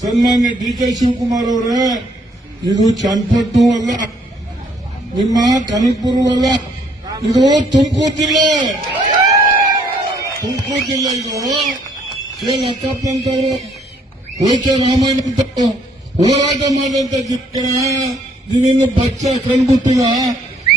ಸನ್ಮಾನ್ಯ D K Shivakumar ಅವರೇ, ಇದು ಚನ್ನಪಟ್ಟು ಅಲ್ಲ, ನಿಮ್ಮ ಕನಕಪುರ ಅಲ್ಲ, ಇದು ತುಮಕೂರು ಜಿಲ್ಲೆ. ತುಮಕೂರು ಜಿಲ್ಲೆ ಇದು. ಕೆ ಲಕ್ಕಪ್ಪನಂತವರು ಓ ಕೆ ರಾಮಯ್ಯ ಹೋರಾಟ ಮಾಡಿದಂತ ನೀನಿನ್ನು ಬಚ್ಚ ಕಂಡುಬಿಟ್ಟಿಲ್ಲ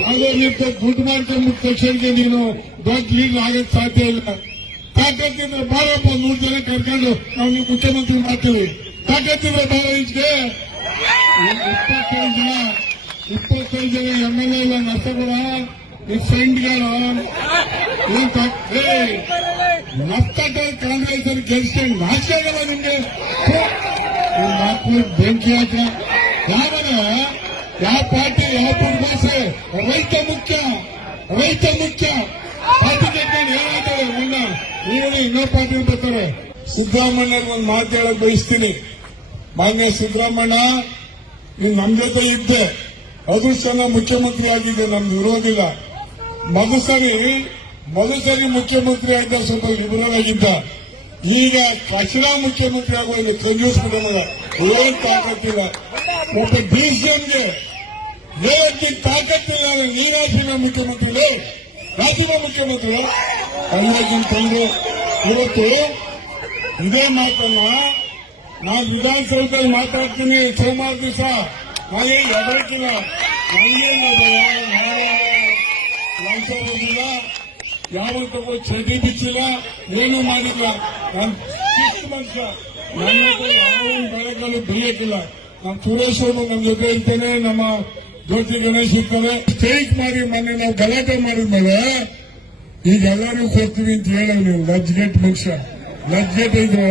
ಯಾವುದೋ ನಿಂತ ದುಡ್ಡು ಮಾಡ್ಕೊಂಡ್ಬಿಟ್ಟು ತಕ್ಷಣಕ್ಕೆ ನೀನು ದೊಡ್ಡ ಲೀಡರ್ ಆಗಕ್ ಸಾಧ್ಯ ಇಲ್ಲ. ತಾಕತ್ತಿದ್ರೆ ಬಾರಪ್ಪ, ನೂರು ಜನ ಕರ್ಕೊಂಡು ನಾವು ನೀವು ಮುಖ್ಯಮಂತ್ರಿ ಮಾಡ್ತೀವಿ. ತಾಕತ್ತಿದ್ರೆ ಬಾರ ಈಚೆಗೆ ಇಪ್ಪತ್ತೈದು ಜನ ಇಪ್ಪತ್ತೈದು ಜನ ಎಂ ಎಲ್ ಎ ನಷ್ಟಗಳ ಈ ಫ್ರೆಂಡ್ಗಳು ನಷ್ಟದ ಕಾಂಗ್ರೆಸ್ ಅಲ್ಲಿ ಗೆಲ್ಸ್ಕೊಂಡು ನಾಶ ಆಗಲ್ಲ ನಿಮ್ಗೆ. ನಾಲ್ಕು ಬೆಂಕಿ ಹಾಕ ಯಾವನ? ಯಾವ ಪಾರ್ಟಿ, ಯಾವ ಭಾಷೆ ರೈತ ಮುಖ್ಯ ರೈತ ಮುಖ್ಯ. ಪಾರ್ಟಿ ಕಟ್ಕೊಂಡು ಏನಾಯ್ತದೆ? ಮುನ್ನ, ನೀವು ಇನ್ನೋ ಪಾರ್ಟಿ ಬರ್ತಾರೆ ಸಿದ್ದರಾಮಯ್ಯ ಒಂದು ಮಾತು ಹೇಳಕ್ ಬಯಸ್ತೀನಿ. ಮಾನ್ಯ ಸಿದ್ದರಾಮಣ್ಣ, ನೀನು ನಮ್ಮ ಜೊತೆ ಇದ್ದೆ. ಸಣ್ಣ ಮುಖ್ಯಮಂತ್ರಿ ಆಗಿದೆ ನಮ್ದು ಇರೋದಿಲ್ಲ. ಮಧುಸರಿ ಮಧುಸರಿ ಮುಖ್ಯಮಂತ್ರಿ ಆಗಿದ್ದ ಸ್ವಲ್ಪ ಲಿಬರಲ್ ಆಗಿದ್ದ. ಈಗ ತಕ್ಷಣ ಮುಖ್ಯಮಂತ್ರಿ ಆಗುವ ಕಂಜೂಸ್ ಬಿಡೋಣ ಏನ್ ತಾಕತ್ತಿಲ್ಲ. ಒಬ್ಬ ಡಿಸಿಎಂಗೆ ಹೇಳಕ್ಕೆ ತಾಕತ್ತಿಲ್ಲ ನೀನಾಸಿನ ಮುಖ್ಯಮಂತ್ರಿ ರಾಜ್ಯದ ಮುಖ್ಯಮಂತ್ರಿ? ಕನ್ನಡಿನ ತಂದು. ಇವತ್ತು ಇದೇ ಮಾತನ್ನ ನಾನು ವಿಧಾನಸೌಧದಲ್ಲಿ ಮಾತಾಡ್ತೀನಿ, ಸೋಮವಾರ ದಿವಸ. ನಾನೇ ಹೆದರಿಕಿಲ್ಲ ನನಗೇನು ಲಂಚ ತಗೋ ಯಾವತ್ತೂ ಚಟಿ ಬಿಚ್ಚಿಲ್ಲ, ಏನೂ ಮಾಡಿಲ್ಲ. ನಾನು ಶಿಸ್ತು ಮನುಷ್ಯ. ನನ್ನ ಹತ್ರ ಯಾವ ಬೆಳೆಗಳು ಬೆಳೆಯಕ್ಕಿಲ್ಲ. ನಮ್ಮ ಸುರೇಶ್ ಅವರು ನಮ್ಮ ಜೊತೆ ಇರ್ತೇನೆ, ನಮ್ಮ ಜ್ಯೋತಿ ಗಣೇಶ್ ಇರ್ತಾರೆ ಸ್ಟೇಜ್ ಮಾಡಿ ಮೊನ್ನೆ ನಾವು ಗಲಾಟೆ ಮಾಡಿದ್ಮೇಲೆ ಈಗ ಎಲ್ಲರೂ ಕೊಡ್ತೀವಿ ಅಂತ ಹೇಳ ನೀವು. ಲಜ್ಜೆಟ್ ಮನುಷ್ಯ. ಲಜ್ಜೆಟ್ ಇದ್ರೆ